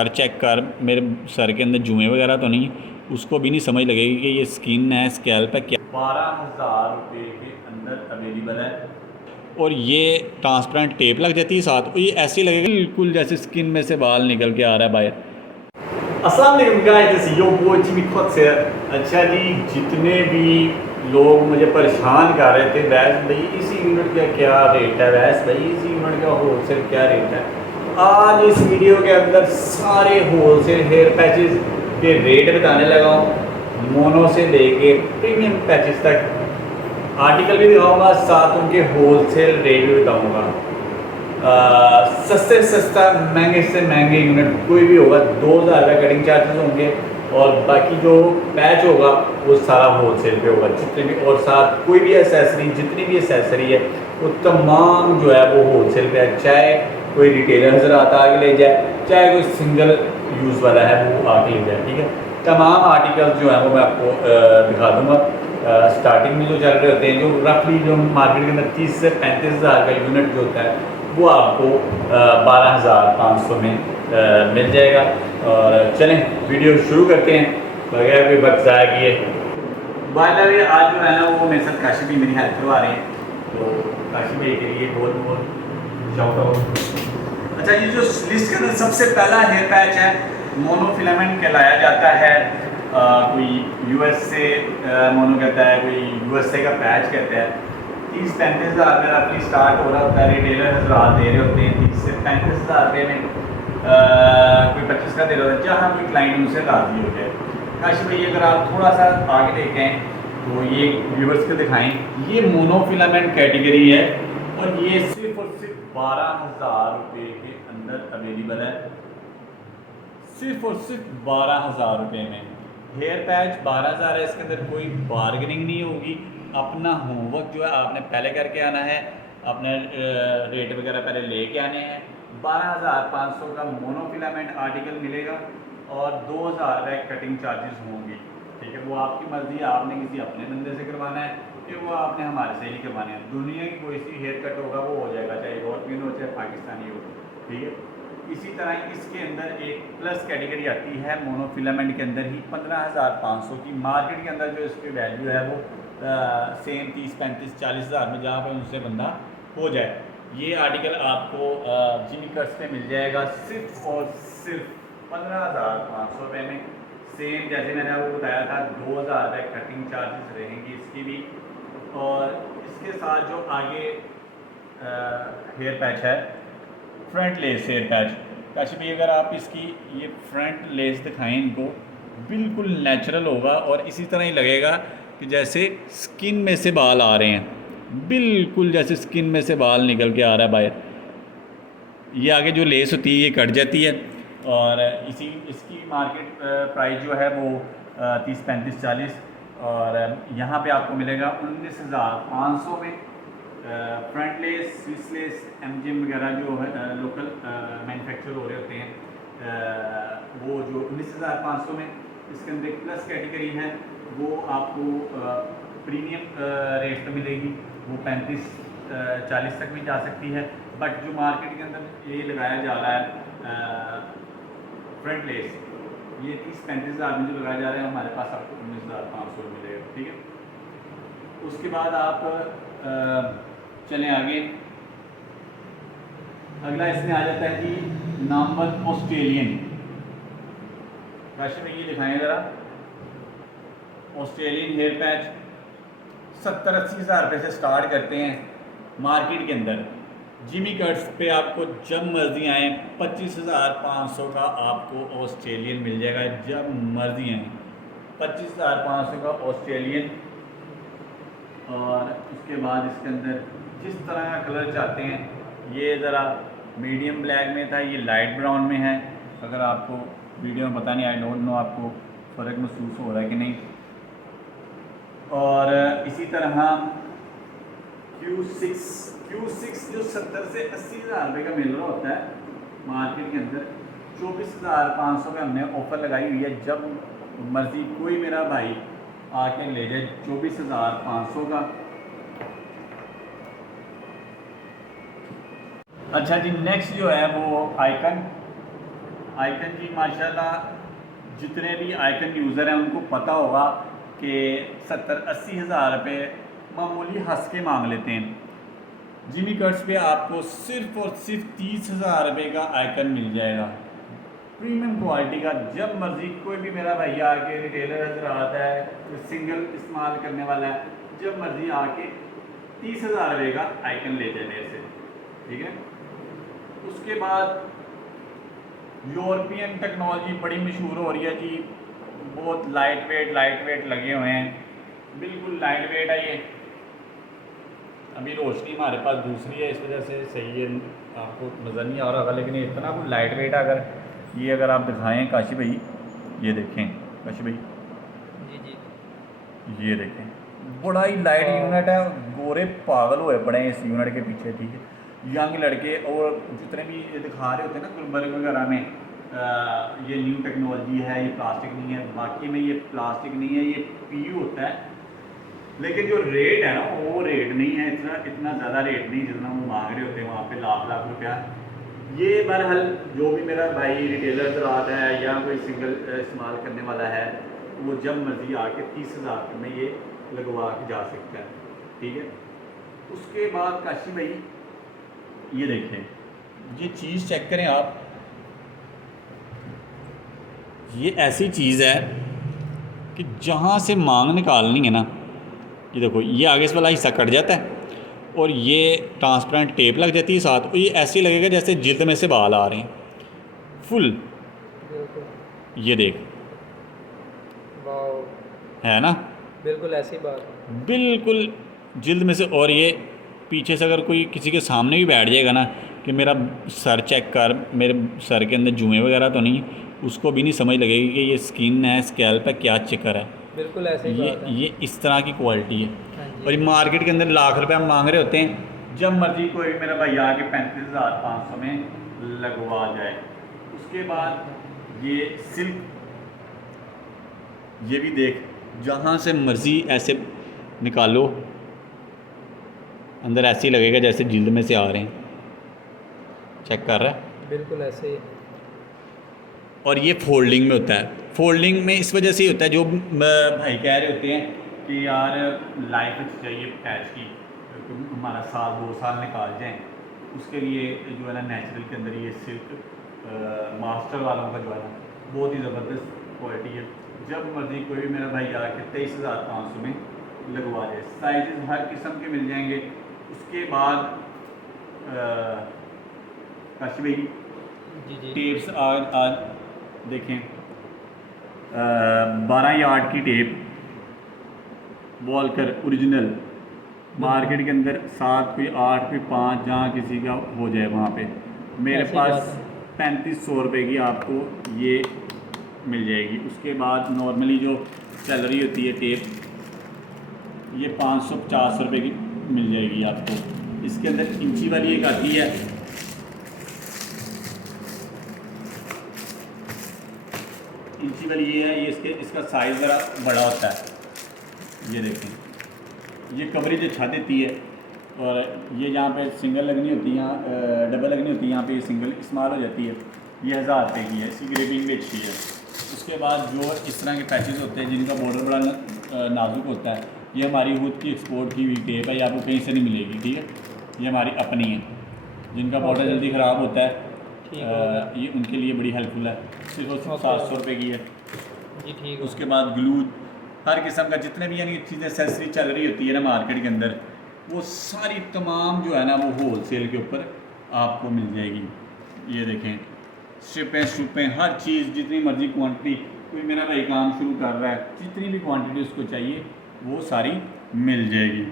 Sir check कर, मेरे sir के अंदर जुएँ वगैरह तो नहीं, उसको भी नहीं समझ लगेगी कि ये स्किन है, स्कैल्प है, क्या। 12,000 रुपये के अंदर अवेलेबल है। और ये ट्रांसपेरेंट टेप लग जाती है साथ, ये ऐसे लगेगा बिल्कुल जैसे स्किन में से बाल निकल के आ रहा है बाहर। अस्सलाम वालेकुम guys, this is your boy Jimmy खुद से। अच्छा जी, जितने भी लोग मुझे परेशान कर रहे थे वैस भाई इसी यूनिट का क्या रेट है, वैस भाई इसी यूनिट का होलसेल क्या रेट है, आज इस वीडियो के अंदर सारे होलसेल हेयर पैचेस के रेट बताने लगा हूँ, मोनो से लेके प्रीमियम पैचेस तक। आर्टिकल भी दिखाऊंगा, साथ उनके होलसेल रेट भी बताऊंगा। सस्ते से सस्ता, महंगे से महंगे यूनिट कोई भी होगा 2,000 रुपये कटिंग चार्जेस होंगे, और बाकी जो पैच होगा वो सारा होलसेल पे होगा जितने भी, और साथ कोई भी एसेसरी, जितनी भी एसेसरी है वो तमाम जो है वो होलसेल पे है। चाहे कोई रिटेलर हजरात आके ले जाए, चाहे कोई सिंगल यूज़ वाला है वो आके ले जाए, ठीक है। तमाम आर्टिकल्स जो है वो मैं आपको दिखा दूँगा। स्टार्टिंग में जो चल रहे होते हैं, जो रफली जो मार्केट के अंदर 30 से 35,000 का यूनिट जो होता है वो आपको 12,500 में मिल जाएगा। और चलें वीडियो शुरू करते हैं बगैर कोई वक्त ज़ाया किए। बाय आज जो है ना वो मेरे साथ काशी भी मेरी हेल्प करवा रहे हैं, तो काशी भाई के लिए बहुत बहुत शाउट आउट। अच्छा, ये जो लिस्ट के अंदर सबसे पहला हेयर पैच है, मोनोफिलामेंट कहलाया जाता है। कोई यूएस से मोनो कहता है, कोई यूएसए का पैच कहता है। 30-35,000 में रफली स्टार्ट हो रहा होता है, रिटेलर हजरात दे रहे होते हैं 30 से 35,000 रुपये में। कोई 25 का दे रहा होता है, जहाँ कोई क्लाइंट उनसे राजी हो जाए। काशी भाई अगर आप थोड़ा सा आगे देखें तो ये व्यूवर्स को दिखाएं, ये मोनोफिलामेंट कैटेगरी है और ये सिर्फ और सिर्फ 12,000 रुपये के अंदर अवेलेबल है। सिर्फ और सिर्फ 12,000 रुपये में हेयर पैच 12,000 है, इसके अंदर कोई बार्गेनिंग नहीं होगी। अपना होमवर्क जो है आपने पहले करके आना है, अपने रेट वगैरह पहले लेके आने हैं। 12,500 का मोनोफिलामेंट आर्टिकल मिलेगा और 2,000 रुपये कटिंग चार्जेस होंगे, ठीक है। वो आपकी मर्ज़ी है, आपने किसी अपने बंदे से करवाना है कि वो आपने हमारे से ही करवाने हैं। दुनिया की कोई सी हेयर कट होगा वो हो जाएगा, चाहे यूरोपियन हो चाहे पाकिस्तानी हो, ठीक है। इसी तरह इसके अंदर एक प्लस कैटेगरी आती है मोनोफिलामेंट के अंदर ही 15,500 की। मार्केट के अंदर जो इसकी वैल्यू है वो सेम 30-35-40,000 में, जहाँ पर उनसे बंदा हो जाए। ये आर्टिकल आपको जिमी कट्स पे मिल जाएगा सिर्फ और सिर्फ 15,500 रुपये में। सेम जैसे मैंने आपको बताया था 2,000 रुपये कटिंग चार्जेस रहेंगी इसकी भी। और इसके साथ जो आगे हेयर पैच है, front lace hair patch. Kashi भाई अगर आप इसकी ये फ्रंट लेस दिखाएं इनको, बिल्कुल नेचुरल होगा और इसी तरह ही लगेगा कि जैसे स्किन में से बाल आ रहे हैं, बिल्कुल जैसे स्किन में से बाल निकल के आ रहा है बाहर। ये आगे जो लेस होती है ये कट जाती है, और इसकी मार्केट प्राइस जो है वो 30-35-40, और यहाँ पे आपको मिलेगा 19,500 में। Front less, Swiss less, MGM वगैरह जो है लोकल मैन्युफैक्चर हो रहे होते हैं, वो जो 19,500 में। इसके अंदर एक प्लस कैटेगरी है, वो आपको प्रीमियम रेट पर मिलेगी, वो 35-40 तक भी जा सकती है। बट जो मार्केट के अंदर ये लगाया जा रहा है फ्रंट लेस, ये 30-35,000 में जो लगाया जा रहा है, हमारे पास आपको 19,500 में मिलेगा, ठीक है। उसके बाद आप चलें आगे। अगला इसमें आ जाता है कि नामवर ऑस्ट्रेलियन। काशी में ये दिखाएं ज़रा, ऑस्ट्रेलियन हेयर पैच 70-80,000 रुपये से स्टार्ट करते हैं मार्केट के अंदर। जिमी कट्स पे आपको जब मर्जी आए 25,500 का आपको ऑस्ट्रेलियन मिल जाएगा, जब मर्जी आए 25,500 का ऑस्ट्रेलियन। और उसके बाद इसके अंदर जिस तरह का कलर चाहते हैं, ये ज़रा मीडियम ब्लैक में था, ये लाइट ब्राउन में है। अगर आपको वीडियो में पता नहीं, आई डोंट नो आपको फ़र्क महसूस हो रहा है कि नहीं। और इसी तरह Q6 जो 70 से 80,000 रुपये का मिल रहा होता है मार्केट के अंदर, 24,500 का हमने ऑफ़र लगाई हुई है। जब मर्ज़ी कोई मेरा भाई आके ले जाए 24,500 का। अच्छा जी, नेक्स्ट जो है वो आइकन आइकन जी माशाल्लाह जितने भी आइकन यूज़र हैं उनको पता होगा कि 70-80 हज़ार रुपये मामूली हंस के मांग लेते हैं। जिमी कट्स पे आपको सिर्फ़ और सिर्फ 30,000 रुपये का आइकन मिल जाएगा, प्रीमियम क्वालिटी का। जब मर्ज़ी कोई भी मेरा भैया आके रिटेलर नजर आता है, कोई सिंगल इस्तेमाल करने वाला है, जब मर्ज़ी आके 30,000 रुपये का आइकन ले जाए मेरे से, ठीक है। उसके बाद यूरोपियन टेक्नोलॉजी बड़ी मशहूर हो रही है जी, बहुत लाइट वेट लगे हुए हैं, बिल्कुल लाइट वेट है ये। अभी रोशनी हमारे पास दूसरी है, इस वजह से सही है, आपको नज़र नहीं आ रहा होगा, लेकिन ये इतना कुछ लाइट वेट है। अगर ये अगर आप दिखाएं काशी भाई, ये देखें काशी भाई, जी ये देखें, बड़ा ही लाइट यूनिट है। गोरे पागल हुए पड़े हैं इस यूनिट के पीछे, ठीक है। यंग लड़के और जितने भी ये दिखा रहे होते हैं ना गुलमर्ग वगैरह में, ये न्यू टेक्नोलॉजी है, ये प्लास्टिक नहीं है, बाकी में ये प्लास्टिक नहीं है, ये PU होता है। लेकिन जो रेट है ना वो रेट नहीं है, इतना ज़्यादा रेट नहीं जितना वो मांग रहे होते हैं वहाँ पे, लाख रुपया। ये बहरहाल जो भी मेरा भाई रिटेलर चलाता है या कोई सिंगल इस्तेमाल करने वाला है, वो जब मर्जी आके 30,000 में ये लगवा के जा सकता है, ठीक है। उसके बाद काशी भाई ये देखें, ये चीज़ चेक करें आप, ये ऐसी चीज़ है कि जहाँ से मांग निकालनी है ना, ये देखो, ये आगे से वाला हिस्सा कट जाता है और ये ट्रांसपेरेंट टेप लग जाती है साथ, और ये ऐसे लगेगा जैसे जिल्द में से बाल आ रहे हैं फुल। बिल्कुल, ये देख, वाओ, है ना, बिल्कुल ऐसी बात है। बिल्कुल जिल्द में से। और ये पीछे से अगर कोई किसी के सामने भी बैठ जाएगा ना कि मेरा सर चेक कर, मेरे सर के अंदर जुएँ वगैरह तो नहीं, उसको भी नहीं समझ लगेगी कि ये स्किन है, स्कैल्प है, क्या चक्कर है। बिल्कुल ऐसी बात है। ये इस तरह की क्वालिटी है। हाँ जी, और ये मार्केट के अंदर लाख रुपए हम मांग रहे होते हैं, जब मर्जी कोई भी मेरा भाई आके 35,500 में लगवा जाए। उसके बाद ये सिल्क, ये भी देख, जहाँ से मर्जी ऐसे निकालो, अंदर ऐसे ही लगेगा जैसे जिल्द में से आ रहे हैं, चेक कर रहा है। बिल्कुल ऐसे ही। और ये फोल्डिंग में होता है। फोल्डिंग में इस वजह से ही होता है, जो भाई कह रहे होते हैं कि यार लाइफ अच्छी चाहिए पैच की, हमारा 1-2 साल निकाल जाएं, उसके लिए जो है ना नेचुरल के अंदर ये सिल्क मास्टर वालों का जो है ना बहुत ही ज़बरदस्त क्वालिटी है। जब मर्जी कोई भी मेरा भाई आके 23,500 में लगवा जाए। साइज़ हर किस्म के मिल जाएंगे। उसके बाद काशी भाई जी टेप्स आज देखें, 12 यार्ड की टेप वॉलकर ओरिजिनल, मार्केट के अंदर 7, कोई 8, कोई 5, जहाँ किसी का हो जाए वहाँ पे। मेरे ऐसी बात पास है। 3500 रुपये की आपको ये मिल जाएगी। उसके बाद नॉर्मली जो चल रही होती है टेप, ये 550 रुपये की मिल जाएगी आपको। इसके अंदर इंची वाली एक आती है, इंची वाली ये है, ये इसका साइज़ ज़रा बड़ा होता है। ये देखें, ये कवरेज अच्छा देती है। और ये जहाँ पे सिंगल लगनी होती है, यहाँ डबल लगनी होती है, यहाँ पे ये सिंगल इस्तेमाल हो जाती है। ये 1000 रुपये की है, इसकी ग्रेडिंग भी अच्छी है। उसके बाद जो इस तरह के पैचेस होते हैं जिनका बॉर्डर बड़ा नाजुक होता है, ये हमारी खुद की एक्सपोर्ट की हुई टेप है, ये आपको कहीं से नहीं मिलेगी, ठीक है। ये हमारी अपनी है, जिनका बॉर्डर जल्दी ख़राब होता है, ये उनके लिए बड़ी हेल्पफुल है। सिर्फ और सिर्फ 700 रुपये की है जी, ठीक। उसके बाद ग्लू, हर किस्म का जितने भी यानी चीज़ें एसेसरी चल रही होती है ना मार्केट के अंदर, वो सारी तमाम जो है ना वो होल सेल के ऊपर आपको मिल जाएगी। ये देखें, स्ट्रिपें हर चीज़, जितनी मर्ज़ी क्वांटिटी, कोई मेरा भाई काम शुरू कर रहा है, जितनी भी क्वांटिटी उसको चाहिए वो सारी मिल जाएगी।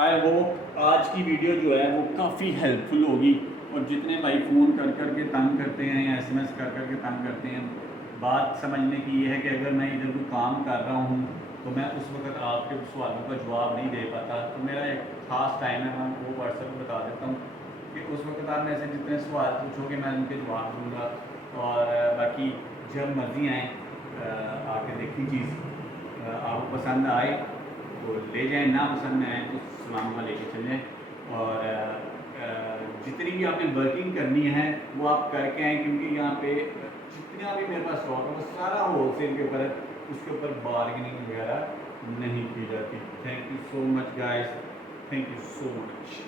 आई होप आज की वीडियो जो है वो काफ़ी हेल्पफुल होगी। और जितने भाई फ़ोन कर के तंग करते हैं या SMS कर के तंग करते हैं, बात समझने की ये है कि अगर मैं इधर कोई काम कर रहा हूँ तो मैं उस वक्त आपके सवालों का जवाब नहीं दे पाता, तो मेरा एक ख़ास टाइम है, मैं वो व्हाट्सएप पर बता देता हूँ कि उस वक्त आप मेरे से जितने सवाल पूछोगे मैं उनके जवाब दूँगा। और बाकी जब मर्ज़ी आएँ आके देखी चीज़ आपको पसंद आए तो ले जाएँ, ना पसंद आए तो सलाम लेके चल जाएँ। और जितनी भी आपने वर्किंग करनी है वो आप करके आएँ, क्योंकि यहाँ पे जितना भी मेरे पास स्टॉक है वो सारा होलसेल के ऊपर है, उसके ऊपर बार्गेनिंग वगैरह नहीं की जाती। Thank you so much guys, thank you so much.